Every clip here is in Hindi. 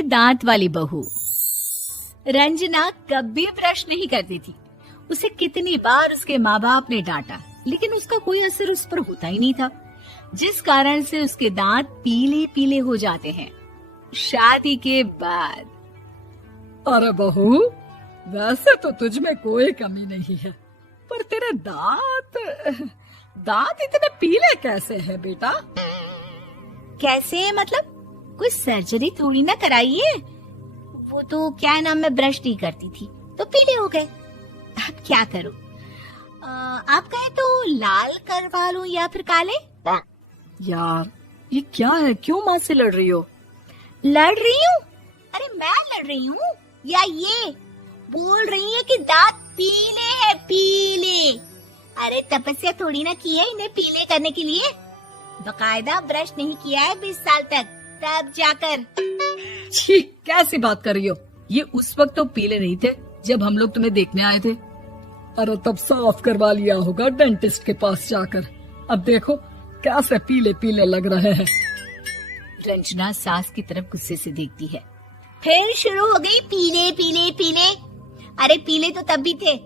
पीले दांत वाली बहू। रंजना कभी ब्रश नहीं करती थी। उसे कितनी बार उसके माँ बाप ने डांटा, लेकिन उसका कोई असर उस पर होता ही नहीं था, जिस कारण से उसके दांत पीले पीले हो जाते हैं। शादी के बाद। अरे बहू, वैसे तो तुझ में कोई कमी नहीं है, पर तेरे दांत इतने पीले कैसे हैं बेटा? कैसे मतलब? कोई सर्जरी थोड़ी ना कराइए। वो तो क्या नाम, मैं ब्रश नहीं करती थी तो पीले हो गए। अब क्या करूं? आप कहे तो लाल करवा लूं या फिर काले? यार ये क्या है, क्यों माँ से लड़ रही हो? लड़ रही हूँ? अरे मैं लड़ रही हूँ या ये बोल रही है कि दांत पीले हैं, पीले। अरे तपस्या थोड़ी ना की है इन्हें पीले करने के लिए। बकायदा ब्रश नहीं किया है 20 साल तक, तब जाकर। छी, कैसी बात कर रही हो? ये उस वक्त तो पीले नहीं थे जब हम लोग तुम्हें देखने आए थे। अरे तब साफ करवा लिया होगा डेंटिस्ट के पास जाकर। अब देखो कैसे पीले पीले लग रहे हैं। रंजना सास की तरफ गुस्से से देखती है। फिर शुरू हो गई पीले पीले पीले। अरे पीले तो तब भी थे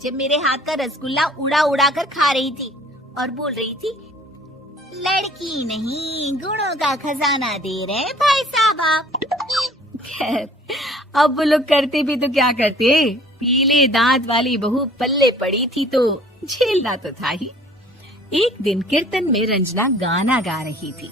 जब मेरे हाथ का रसगुल्ला उड़ा उड़ा कर खा रही थी और बोल रही थी, लड़की नहीं गुणों का खजाना दे रहे भाई साहब आप। खैर, अब वो लोग करते भी तो क्या करते, पीले दांत वाली बहू पल्ले पड़ी थी तो झेलना तो था ही। एक दिन कीर्तन में रंजना गाना गा रही थी।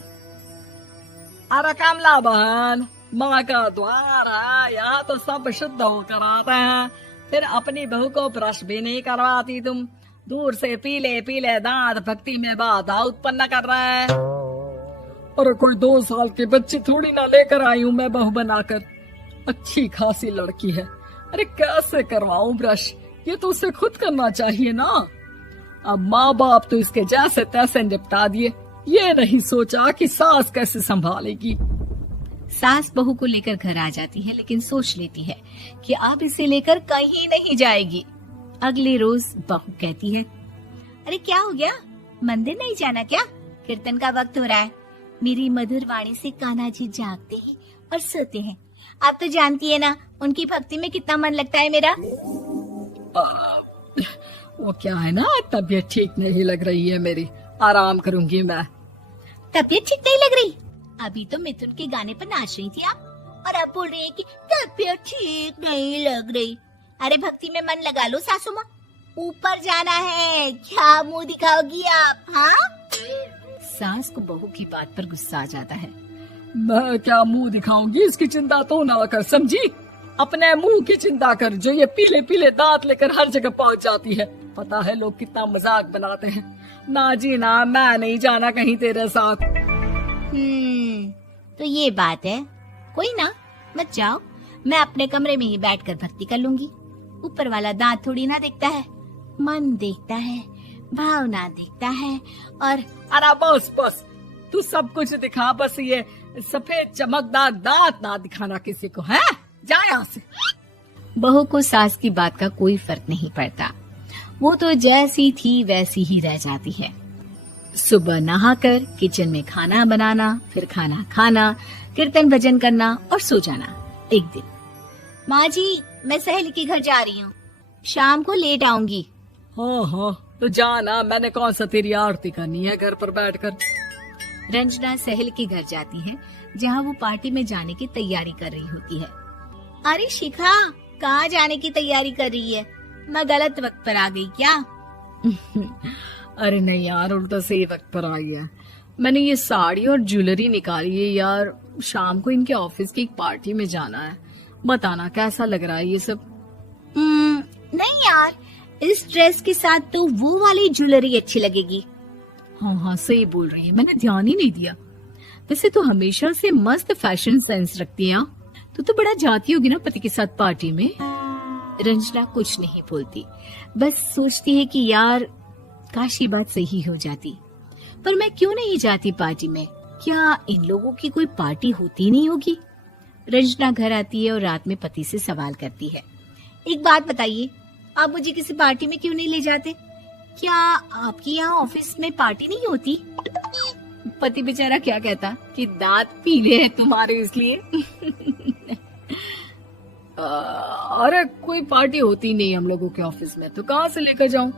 अरे कमला बहन, माँ का द्वार है, यहाँ तो सब शुद्ध होकर आते हैं, फिर अपनी बहू को ब्रश भी नहीं करवाती तुम। दूर से पीले पीले दांत भक्ति में बाधा उत्पन्न कर रहे हैं। अरे कोई 2 साल के बच्चे थोड़ी ना लेकर आई हूँ मैं बहू बनाकर। अच्छी खासी लड़की है, अरे कैसे करवाऊं ब्रश? ये तो उसे खुद करना चाहिए ना। अब माँ बाप तो इसके जैसे तैसे निपटा दिए, ये नहीं सोचा कि सास कैसे संभालेगी। सास बहू को लेकर घर आ जाती है, लेकिन सोच लेती है कि अब इसे लेकर कहीं नहीं जाएगी। अगले रोज बहू कहती है, अरे क्या हो गया, मंदिर नहीं जाना क्या? कीर्तन का वक्त हो रहा है। मेरी मधुर वाणी से कान्हा जी जागते हैं और सोते हैं। आप तो जानती है ना उनकी भक्ति में कितना मन लगता है मेरा। वो क्या है ना, तबीयत ठीक नहीं लग रही है मेरी, आराम करूंगी मैं। तबीयत ठीक नहीं लग रही? अभी तो मिथुन के गाने पर नाच रही थी आप, और आप बोल रही हैं कि तबीयत ठीक नहीं लग रही। अरे भक्ति में मन लगा लो सासू माँ, ऊपर जाना है, क्या मुंह दिखाओगी आप? हाँ? सास को बहू की बात पर गुस्सा आ जाता है। मैं क्या मुंह दिखाऊंगी, इसकी चिंता तो ना कर, समझी? अपने मुंह की चिंता कर, जो ये पीले पीले दांत लेकर हर जगह पहुंच जाती है। पता है लोग कितना मजाक बनाते हैं। ना जी ना, मैं नहीं जाना कहीं तेरे साथ। तो ये बात है, कोई ना, मत जाओ, मैं अपने कमरे में ही बैठकर भक्ति कर लूंगी। ऊपर वाला दांत थोड़ी ना देखता है, मन देखता है, भावना देखता है। और अरे बस बस, तू सब कुछ दिखा, बस ये सफेद चमकदार दांत ना दिखाना किसी को, है? जा यहाँ से। बहू को सास की बात का कोई फर्क नहीं पड़ता, वो तो जैसी थी वैसी ही रह जाती है। सुबह नहाकर किचन में खाना बनाना, फिर खाना खाना, कीर्तन भजन करना और सो जाना। एक दिन, माँ जी मैं सहेली के घर जा रही हूँ, शाम को लेट आऊंगी। हाँ हाँ तो जाना, मैंने कौन सा तेरी आरती करनी है घर पर बैठकर। रंजना सहेली के घर जाती है, जहाँ वो पार्टी में जाने की तैयारी कर रही होती है। अरे शिखा, कहाँ जाने की तैयारी कर रही है? मैं गलत वक्त पर आ गई क्या? अरे नहीं यार, उल्टा सही वक्त पर आई है। मैंने ये साड़ी और ज्वेलरी निकाली है यार, शाम को इनके ऑफिस की एक पार्टी में जाना है। बताना कैसा लग रहा है ये सब? नहीं यार, इस ड्रेस के साथ तो वो वाली ज्वेलरी अच्छी लगेगी। हाँ हाँ सही बोल रही है, मैंने ध्यान ही नहीं दिया। वैसे तो हमेशा से मस्त फैशन सेंस रखती है। तो बड़ा जाती होगी ना पति के साथ पार्टी में। रंजना कुछ नहीं बोलती, बस सोचती है कि यार काश ये बात सही हो जाती, पर मैं क्यों नहीं जाती पार्टी में? क्या इन लोगों की कोई पार्टी होती नहीं होगी? रंजना घर आती है और रात में पति से सवाल करती है, एक बात बताइए, आप मुझे किसी पार्टी में क्यों नहीं ले जाते? क्या आपके यहाँ ऑफिस में पार्टी नहीं होती? पति बेचारा क्या कहता कि दांत पीले हैं तुम्हारे इसलिए। अरे कोई पार्टी होती नहीं हम लोगों के ऑफिस में, तो कहाँ से लेकर जाऊं?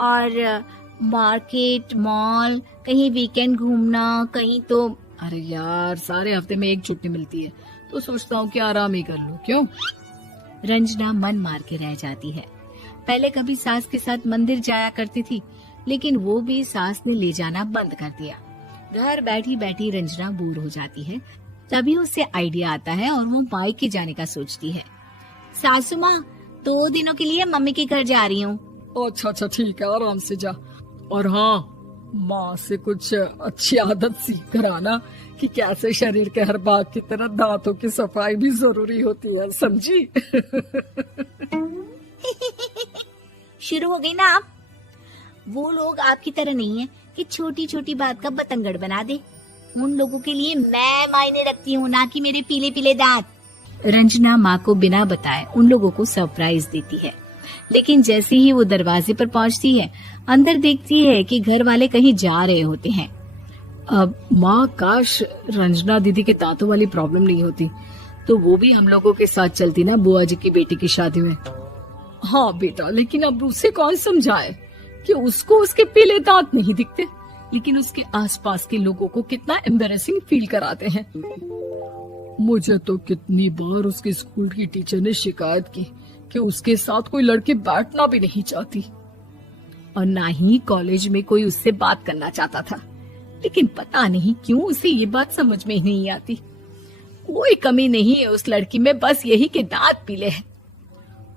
और मार्केट, मॉल, कहीं वीकेंड घूमना, कहीं तो। अरे यार, सारे हफ्ते में एक छुट्टी मिलती है, तो सोचता हूँ कि आराम ही कर लूं। क्यों? रंजना मन मार के रह जाती है। पहले कभी सास के साथ मंदिर जाया करती थी, लेकिन वो भी सास ने ले जाना बंद कर दिया। घर बैठी बैठी रंजना बोर हो जाती है। तभी उसे आइडिया आता है और वो मायके जाने का सोचती है। सासू माँ, 2 दिनों के लिए मम्मी के घर जा रही हूँ। अच्छा ठीक है, आराम से जा। और हाँ, माँ से कुछ अच्छी आदत सीख कर आना कि कैसे शरीर के हर भाग की तरह दांतों की सफाई भी जरूरी होती है, समझी? शुरू हो गई ना आप। वो लोग आपकी तरह नहीं है कि छोटी छोटी बात का बतंगड़ बना दे। उन लोगों के लिए मैं मायने रखती हूँ, ना कि मेरे पीले पीले दांत। रंजना माँ को बिना बताए उन लोगों को सरप्राइज देती है, लेकिन जैसे ही वो दरवाजे पर पहुँचती है, अंदर देखती है कि घर वाले कहीं जा रहे होते हैं। अब माँ, काश रंजना दीदी के दांतों वाली प्रॉब्लम नहीं होती, तो वो भी हम लोगों के साथ चलती ना बुआ जी की बेटी की शादी में। हाँ बेटा, लेकिन अब उसे कौन समझाए कि उसको उसके पीले दांत नहीं दिखते, लेकिन उसके आसपास के लोगों को कितना एम्बैरेसिंग फील कराते हैं। मुझे तो कितनी बार उसके स्कूल की टीचर ने शिकायत की कि उसके साथ कोई लड़की बैठना भी नहीं चाहती, और ना ही कॉलेज में कोई उससे बात करना चाहता था। लेकिन पता नहीं क्यों उसे ये बात समझ में ही नहीं आती। कोई कमी नहीं है उस लड़की में, बस यही कि दांत पीले हैं।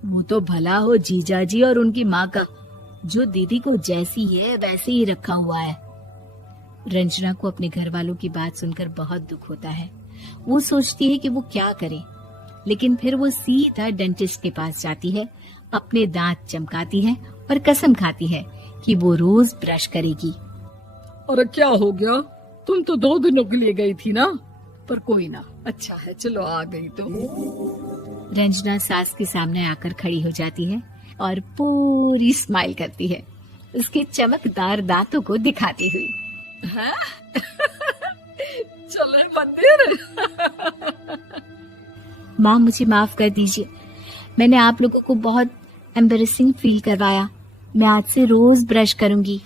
वो तो भला हो जीजाजी और उनकी माँ का, जो दीदी को जैसी है वैसे ही रखा हुआ है। रंजना को अपने घर वालों की बात सुनकर बहुत दुख होता है। वो सोचती है कि वो क्या करे, लेकिन फिर वो सीधा डेंटिस्ट के पास जाती है, अपने दांत चमकाती है और कसम खाती है कि वो रोज ब्रश करेगी। अरे क्या हो गया? तुम तो 2 दिनों के लिए गई थी ना, पर कोई ना, अच्छा है, चलो आ गई तो। रंजना सास के सामने आकर खड़ी हो जाती है और पूरी स्माइल करती है, उसके चमकदार दांतों को दिखाती हुई। चले मंदिर। माँ, मुझे माफ कर दीजिए, मैंने आप लोगों को बहुत एम्बैरेसिंग फील करवाया। मैं आज से रोज ब्रश करूंगी।